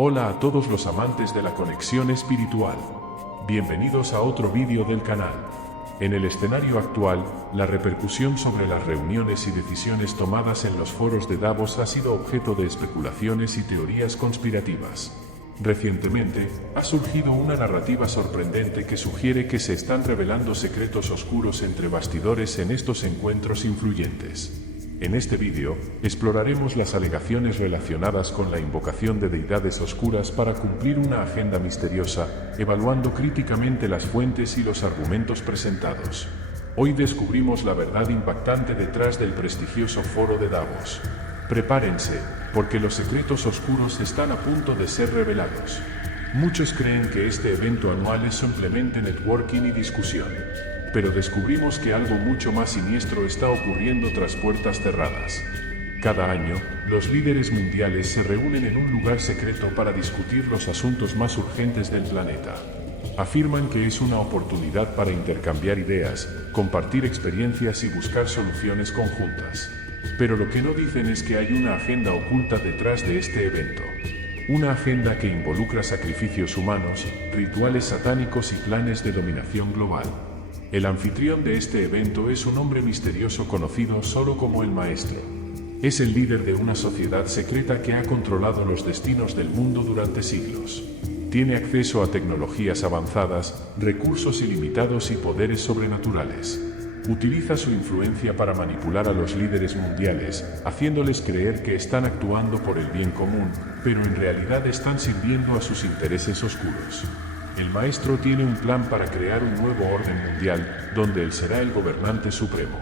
Hola a todos los amantes de la conexión espiritual. Bienvenidos a otro vídeo del canal. En el escenario actual, la repercusión sobre las reuniones y decisiones tomadas en los foros de Davos ha sido objeto de especulaciones y teorías conspirativas. Recientemente, ha surgido una narrativa sorprendente que sugiere que se están revelando secretos oscuros entre bastidores en estos encuentros influyentes. En este vídeo, exploraremos las alegaciones relacionadas con la invocación de deidades oscuras para cumplir una agenda misteriosa, evaluando críticamente las fuentes y los argumentos presentados. Hoy descubrimos la verdad impactante detrás del prestigioso foro de Davos. Prepárense, porque los secretos oscuros están a punto de ser revelados. Muchos creen que este evento anual es simplemente networking y discusión. Pero descubrimos que algo mucho más siniestro está ocurriendo tras puertas cerradas. Cada año, los líderes mundiales se reúnen en un lugar secreto para discutir los asuntos más urgentes del planeta. Afirman que es una oportunidad para intercambiar ideas, compartir experiencias y buscar soluciones conjuntas. Pero lo que no dicen es que hay una agenda oculta detrás de este evento. Una agenda que involucra sacrificios humanos, rituales satánicos y planes de dominación global. El anfitrión de este evento es un hombre misterioso conocido solo como el Maestro. Es el líder de una sociedad secreta que ha controlado los destinos del mundo durante siglos. Tiene acceso a tecnologías avanzadas, recursos ilimitados y poderes sobrenaturales. Utiliza su influencia para manipular a los líderes mundiales, haciéndoles creer que están actuando por el bien común, pero en realidad están sirviendo a sus intereses oscuros. El Maestro tiene un plan para crear un nuevo orden mundial, donde él será el gobernante supremo.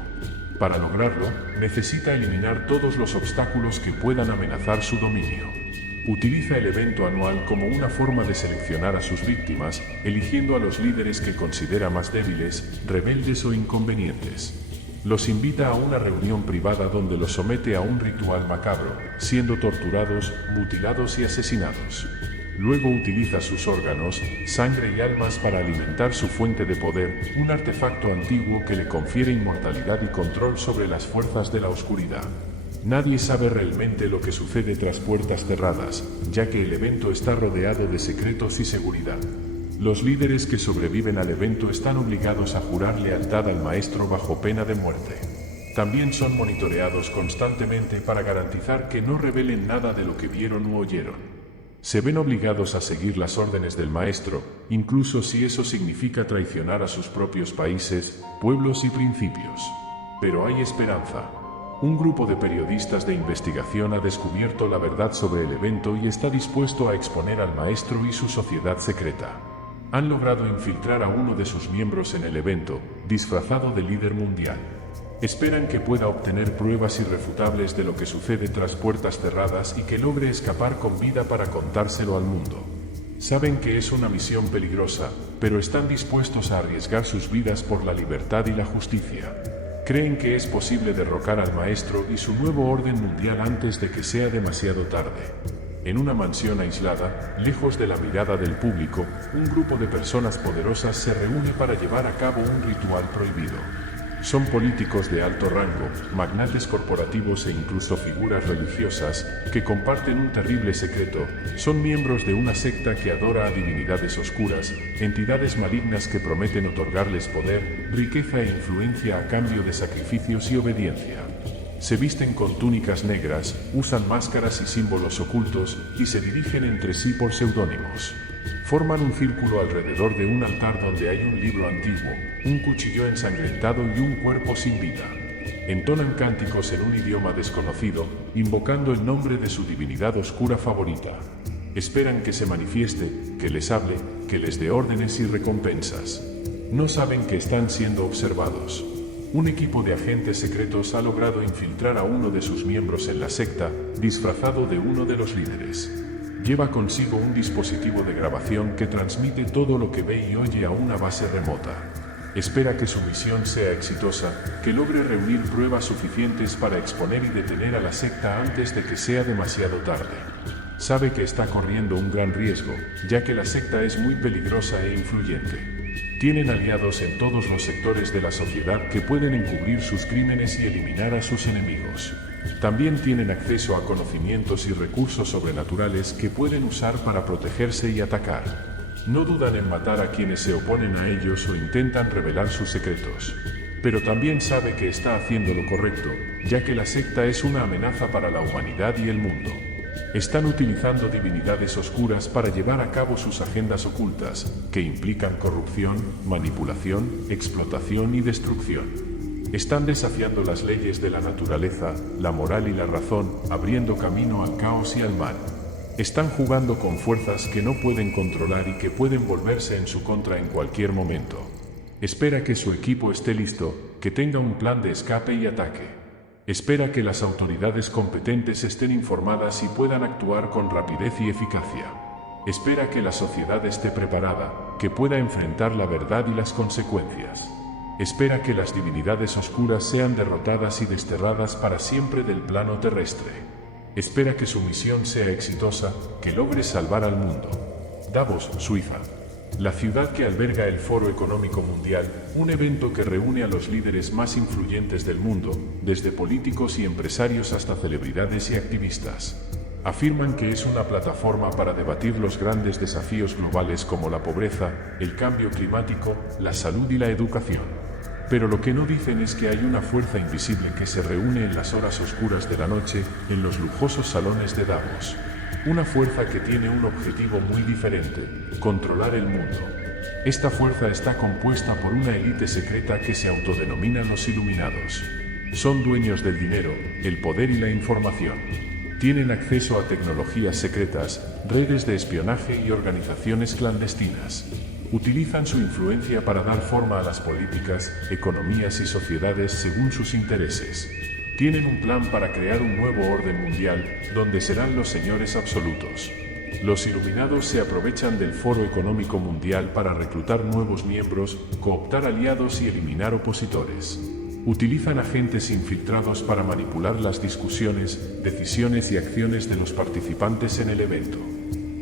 Para lograrlo, necesita eliminar todos los obstáculos que puedan amenazar su dominio. Utiliza el evento anual como una forma de seleccionar a sus víctimas, eligiendo a los líderes que considera más débiles, rebeldes o inconvenientes. Los invita a una reunión privada donde los somete a un ritual macabro, siendo torturados, mutilados y asesinados. Luego utiliza sus órganos, sangre y almas para alimentar su fuente de poder, un artefacto antiguo que le confiere inmortalidad y control sobre las fuerzas de la oscuridad. Nadie sabe realmente lo que sucede tras puertas cerradas, ya que el evento está rodeado de secretos y seguridad. Los líderes que sobreviven al evento están obligados a jurar lealtad al Maestro bajo pena de muerte. También son monitoreados constantemente para garantizar que no revelen nada de lo que vieron u oyeron. Se ven obligados a seguir las órdenes del Maestro, incluso si eso significa traicionar a sus propios países, pueblos y principios. Pero hay esperanza. Un grupo de periodistas de investigación ha descubierto la verdad sobre el evento y está dispuesto a exponer al Maestro y su sociedad secreta. Han logrado infiltrar a uno de sus miembros en el evento, disfrazado de líder mundial. Esperan que pueda obtener pruebas irrefutables de lo que sucede tras puertas cerradas y que logre escapar con vida para contárselo al mundo. Saben que es una misión peligrosa, pero están dispuestos a arriesgar sus vidas por la libertad y la justicia. Creen que es posible derrocar al Maestro y su nuevo orden mundial antes de que sea demasiado tarde. En una mansión aislada, lejos de la mirada del público, un grupo de personas poderosas se reúne para llevar a cabo un ritual prohibido. Son políticos de alto rango, magnates corporativos e incluso figuras religiosas, que comparten un terrible secreto. Son miembros de una secta que adora a divinidades oscuras, entidades malignas que prometen otorgarles poder, riqueza e influencia a cambio de sacrificios y obediencia. Se visten con túnicas negras, usan máscaras y símbolos ocultos, y se dirigen entre sí por seudónimos. Forman un círculo alrededor de un altar donde hay un libro antiguo, un cuchillo ensangrentado y un cuerpo sin vida. Entonan cánticos en un idioma desconocido, invocando el nombre de su divinidad oscura favorita. Esperan que se manifieste, que les hable, que les dé órdenes y recompensas. No saben que están siendo observados. Un equipo de agentes secretos ha logrado infiltrar a uno de sus miembros en la secta, disfrazado de uno de los líderes. Lleva consigo un dispositivo de grabación que transmite todo lo que ve y oye a una base remota. Espera que su misión sea exitosa, que logre reunir pruebas suficientes para exponer y detener a la secta antes de que sea demasiado tarde. Sabe que está corriendo un gran riesgo, ya que la secta es muy peligrosa e influyente. Tienen aliados en todos los sectores de la sociedad que pueden encubrir sus crímenes y eliminar a sus enemigos. También tienen acceso a conocimientos y recursos sobrenaturales que pueden usar para protegerse y atacar. No dudan en matar a quienes se oponen a ellos o intentan revelar sus secretos. Pero también sabe que está haciendo lo correcto, ya que la secta es una amenaza para la humanidad y el mundo. Están utilizando divinidades oscuras para llevar a cabo sus agendas ocultas, que implican corrupción, manipulación, explotación y destrucción. Están desafiando las leyes de la naturaleza, la moral y la razón, abriendo camino al caos y al mal. Están jugando con fuerzas que no pueden controlar y que pueden volverse en su contra en cualquier momento. Espera que su equipo esté listo, que tenga un plan de escape y ataque. Espera que las autoridades competentes estén informadas y puedan actuar con rapidez y eficacia. Espera que la sociedad esté preparada, que pueda enfrentar la verdad y las consecuencias. Espera que las divinidades oscuras sean derrotadas y desterradas para siempre del plano terrestre. Espera que su misión sea exitosa, que logre salvar al mundo. Davos, Suiza. La ciudad que alberga el Foro Económico Mundial, un evento que reúne a los líderes más influyentes del mundo, desde políticos y empresarios hasta celebridades y activistas. Afirman que es una plataforma para debatir los grandes desafíos globales como la pobreza, el cambio climático, la salud y la educación. Pero lo que no dicen es que hay una fuerza invisible que se reúne en las horas oscuras de la noche, en los lujosos salones de Davos. Una fuerza que tiene un objetivo muy diferente: controlar el mundo. Esta fuerza está compuesta por una élite secreta que se autodenomina los Iluminados. Son dueños del dinero, el poder y la información. Tienen acceso a tecnologías secretas, redes de espionaje y organizaciones clandestinas. Utilizan su influencia para dar forma a las políticas, economías y sociedades según sus intereses. Tienen un plan para crear un nuevo orden mundial, donde serán los señores absolutos. Los Iluminados se aprovechan del Foro Económico Mundial para reclutar nuevos miembros, cooptar aliados y eliminar opositores. Utilizan agentes infiltrados para manipular las discusiones, decisiones y acciones de los participantes en el evento.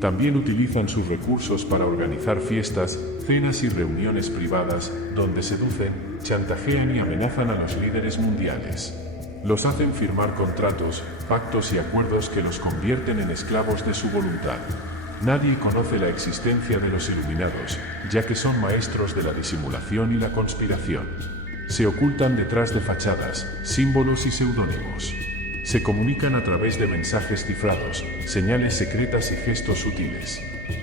También utilizan sus recursos para organizar fiestas, cenas y reuniones privadas, donde seducen, chantajean y amenazan a los líderes mundiales. Los hacen firmar contratos, pactos y acuerdos que los convierten en esclavos de su voluntad. Nadie conoce la existencia de los Iluminados, ya que son maestros de la disimulación y la conspiración. Se ocultan detrás de fachadas, símbolos y seudónimos. Se comunican a través de mensajes cifrados, señales secretas y gestos sutiles.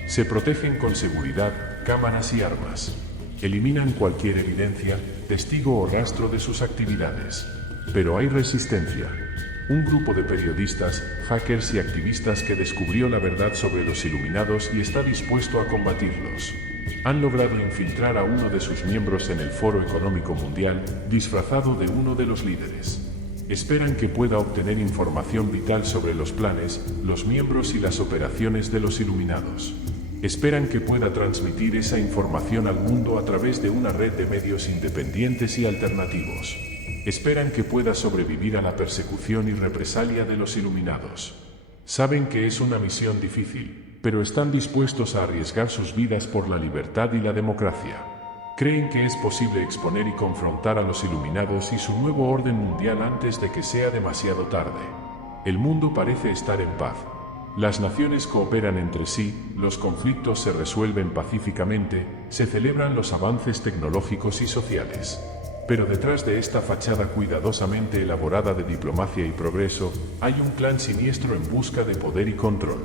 Se protegen con seguridad, cámaras y armas. Eliminan cualquier evidencia, testigo o rastro de sus actividades. Pero hay resistencia. Un grupo de periodistas, hackers y activistas que descubrió la verdad sobre los Iluminados y está dispuesto a combatirlos. Han logrado infiltrar a uno de sus miembros en el Foro Económico Mundial, disfrazado de uno de los líderes. Esperan que pueda obtener información vital sobre los planes, los miembros y las operaciones de los Iluminados. Esperan que pueda transmitir esa información al mundo a través de una red de medios independientes y alternativos. Esperan que pueda sobrevivir a la persecución y represalia de los Iluminados. Saben que es una misión difícil, pero están dispuestos a arriesgar sus vidas por la libertad y la democracia. Creen que es posible exponer y confrontar a los Iluminados y su nuevo orden mundial antes de que sea demasiado tarde. El mundo parece estar en paz. Las naciones cooperan entre sí, los conflictos se resuelven pacíficamente, se celebran los avances tecnológicos y sociales. Pero detrás de esta fachada cuidadosamente elaborada de diplomacia y progreso, hay un clan siniestro en busca de poder y control.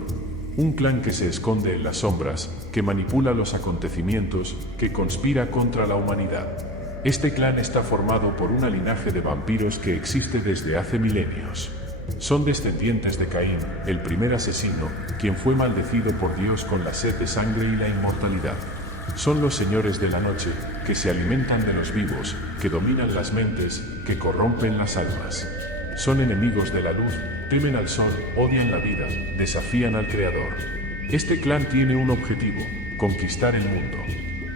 Un clan que se esconde en las sombras, que manipula los acontecimientos, que conspira contra la humanidad. Este clan está formado por un linaje de vampiros que existe desde hace milenios. Son descendientes de Caín, el primer asesino, quien fue maldecido por Dios con la sed de sangre y la inmortalidad. Son los señores de la noche, que se alimentan de los vivos, que dominan las mentes, que corrompen las almas. Son enemigos de la luz, temen al sol, odian la vida, desafían al Creador. Este clan tiene un objetivo: conquistar el mundo.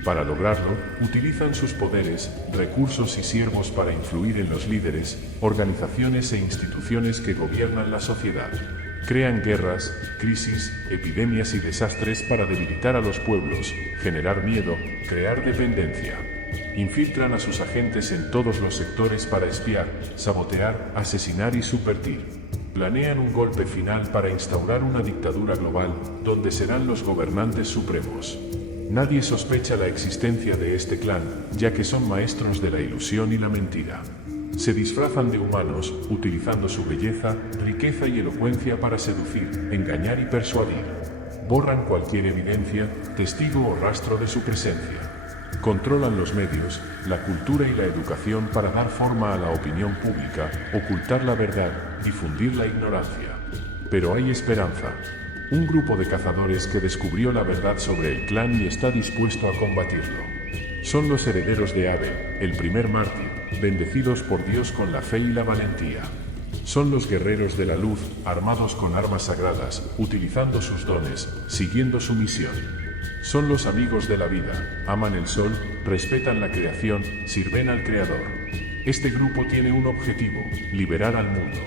Para lograrlo, utilizan sus poderes, recursos y siervos para influir en los líderes, organizaciones e instituciones que gobiernan la sociedad. Crean guerras, crisis, epidemias y desastres para debilitar a los pueblos, generar miedo, crear dependencia. Infiltran a sus agentes en todos los sectores para espiar, sabotear, asesinar y subvertir. Planean un golpe final para instaurar una dictadura global, donde serán los gobernantes supremos. Nadie sospecha la existencia de este clan, ya que son maestros de la ilusión y la mentira. Se disfrazan de humanos, utilizando su belleza, riqueza y elocuencia para seducir, engañar y persuadir. Borran cualquier evidencia, testigo o rastro de su presencia. Controlan los medios, la cultura y la educación para dar forma a la opinión pública, ocultar la verdad, difundir la ignorancia. Pero hay esperanza. Un grupo de cazadores que descubrió la verdad sobre el clan y está dispuesto a combatirlo. Son los herederos de Abel, el primer mártir, bendecidos por Dios con la fe y la valentía. Son los guerreros de la luz, armados con armas sagradas, utilizando sus dones, siguiendo su misión. Son los amigos de la vida, aman el sol, respetan la creación, sirven al Creador. Este grupo tiene un objetivo: liberar al mundo.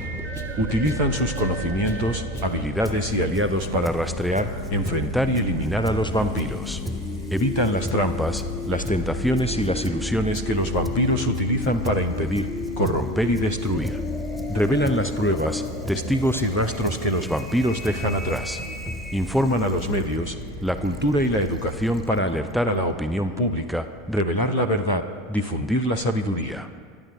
Utilizan sus conocimientos, habilidades y aliados para rastrear, enfrentar y eliminar a los vampiros. Evitan las trampas, las tentaciones y las ilusiones que los vampiros utilizan para impedir, corromper y destruir. Revelan las pruebas, testigos y rastros que los vampiros dejan atrás. Informan a los medios, la cultura y la educación para alertar a la opinión pública, revelar la verdad, difundir la sabiduría.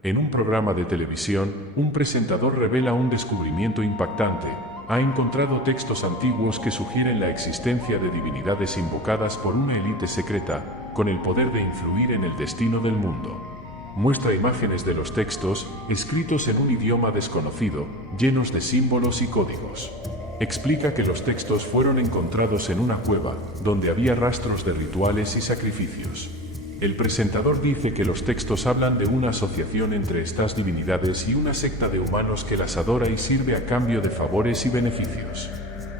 En un programa de televisión, un presentador revela un descubrimiento impactante. Ha encontrado textos antiguos que sugieren la existencia de divinidades invocadas por una élite secreta, con el poder de influir en el destino del mundo. Muestra imágenes de los textos, escritos en un idioma desconocido, llenos de símbolos y códigos. Explica que los textos fueron encontrados en una cueva, donde había rastros de rituales y sacrificios. El presentador dice que los textos hablan de una asociación entre estas divinidades y una secta de humanos que las adora y sirve a cambio de favores y beneficios.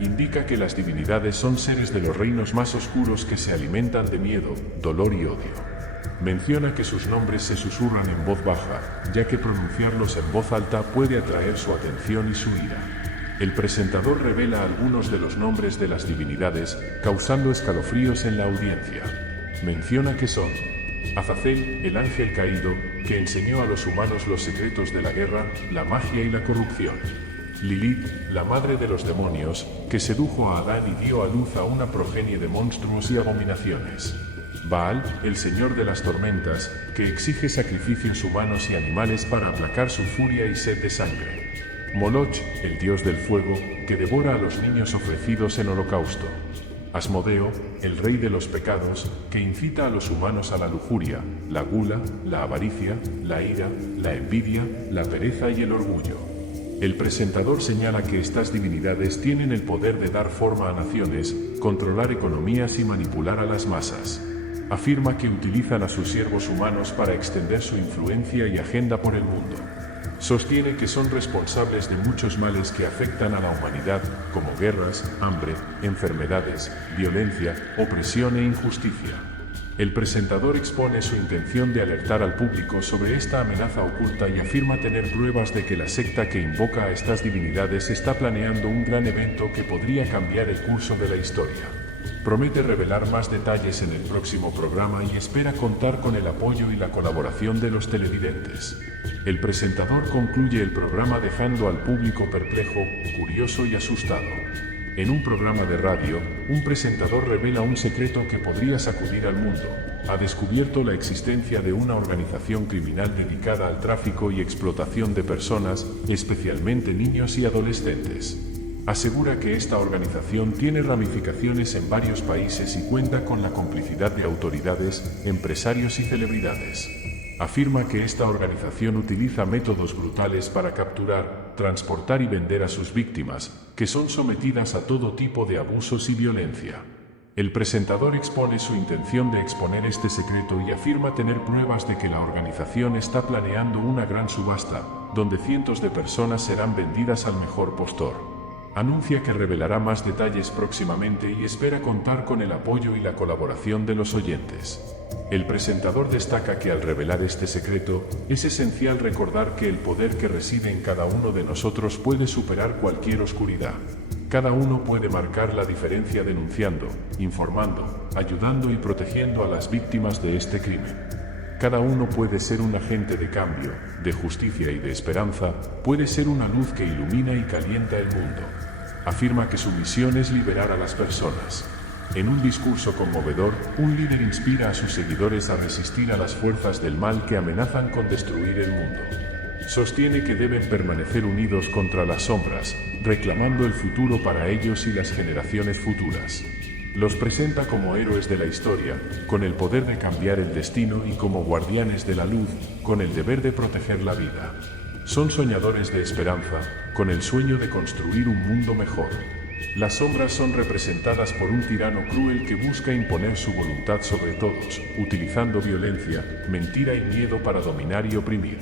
Indica que las divinidades son seres de los reinos más oscuros que se alimentan de miedo, dolor y odio. Menciona que sus nombres se susurran en voz baja, ya que pronunciarlos en voz alta puede atraer su atención y su ira. El presentador revela algunos de los nombres de las divinidades, causando escalofríos en la audiencia. Menciona que son Azazel, el ángel caído, que enseñó a los humanos los secretos de la guerra, la magia y la corrupción. Lilith, la madre de los demonios, que sedujo a Adán y dio a luz a una progenie de monstruos y abominaciones. Baal, el señor de las tormentas, que exige sacrificios humanos y animales para aplacar su furia y sed de sangre. Moloch, el dios del fuego, que devora a los niños ofrecidos en holocausto. Asmodeo, el rey de los pecados, que incita a los humanos a la lujuria, la gula, la avaricia, la ira, la envidia, la pereza y el orgullo. El presentador señala que estas divinidades tienen el poder de dar forma a naciones, controlar economías y manipular a las masas. Afirma que utilizan a sus siervos humanos para extender su influencia y agenda por el mundo. Sostiene que son responsables de muchos males que afectan a la humanidad, como guerras, hambre, enfermedades, violencia, opresión e injusticia. El presentador expone su intención de alertar al público sobre esta amenaza oculta y afirma tener pruebas de que la secta que invoca a estas divinidades está planeando un gran evento que podría cambiar el curso de la historia. Promete revelar más detalles en el próximo programa y espera contar con el apoyo y la colaboración de los televidentes. El presentador concluye el programa dejando al público perplejo, curioso y asustado. En un programa de radio, un presentador revela un secreto que podría sacudir al mundo. Ha descubierto la existencia de una organización criminal dedicada al tráfico y explotación de personas, especialmente niños y adolescentes. Asegura que esta organización tiene ramificaciones en varios países y cuenta con la complicidad de autoridades, empresarios y celebridades. Afirma que esta organización utiliza métodos brutales para capturar, transportar y vender a sus víctimas, que son sometidas a todo tipo de abusos y violencia. El presentador expone su intención de exponer este secreto y afirma tener pruebas de que la organización está planeando una gran subasta, donde cientos de personas serán vendidas al mejor postor. Anuncia que revelará más detalles próximamente y espera contar con el apoyo y la colaboración de los oyentes. El presentador destaca que al revelar este secreto, es esencial recordar que el poder que reside en cada uno de nosotros puede superar cualquier oscuridad. Cada uno puede marcar la diferencia denunciando, informando, ayudando y protegiendo a las víctimas de este crimen. Cada uno puede ser un agente de cambio, de justicia y de esperanza, puede ser una luz que ilumina y calienta el mundo. Afirma que su misión es liberar a las personas. En un discurso conmovedor, un líder inspira a sus seguidores a resistir a las fuerzas del mal que amenazan con destruir el mundo. Sostiene que deben permanecer unidos contra las sombras, reclamando el futuro para ellos y las generaciones futuras. Los presenta como héroes de la historia, con el poder de cambiar el destino, y como guardianes de la luz, con el deber de proteger la vida. Son soñadores de esperanza, con el sueño de construir un mundo mejor. Las sombras son representadas por un tirano cruel que busca imponer su voluntad sobre todos, utilizando violencia, mentira y miedo para dominar y oprimir.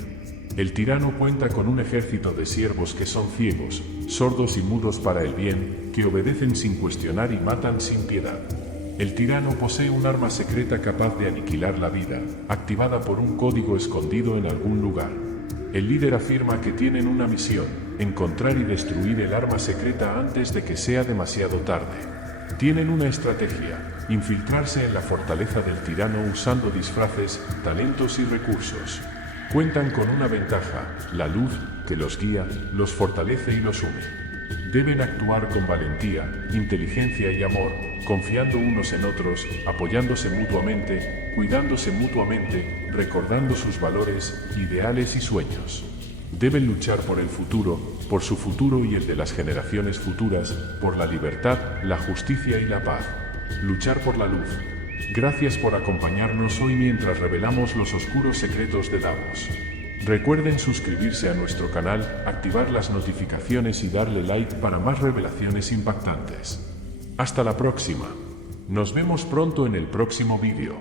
El tirano cuenta con un ejército de siervos que son ciegos, sordos y mudos para el bien, que obedecen sin cuestionar y matan sin piedad. El tirano posee un arma secreta capaz de aniquilar la vida, activada por un código escondido en algún lugar. El líder afirma que tienen una misión: encontrar y destruir el arma secreta antes de que sea demasiado tarde. Tienen una estrategia: infiltrarse en la fortaleza del tirano usando disfraces, talentos y recursos. Cuentan con una ventaja: la luz, que los guía, los fortalece y los une. Deben actuar con valentía, inteligencia y amor, confiando unos en otros, apoyándose mutuamente, cuidándose mutuamente, recordando sus valores, ideales y sueños. Deben luchar por el futuro, por su futuro y el de las generaciones futuras, por la libertad, la justicia y la paz. Luchar por la luz. Gracias por acompañarnos hoy mientras revelamos los oscuros secretos de Davos. Recuerden suscribirse a nuestro canal, activar las notificaciones y darle like para más revelaciones impactantes. Hasta la próxima. Nos vemos pronto en el próximo vídeo.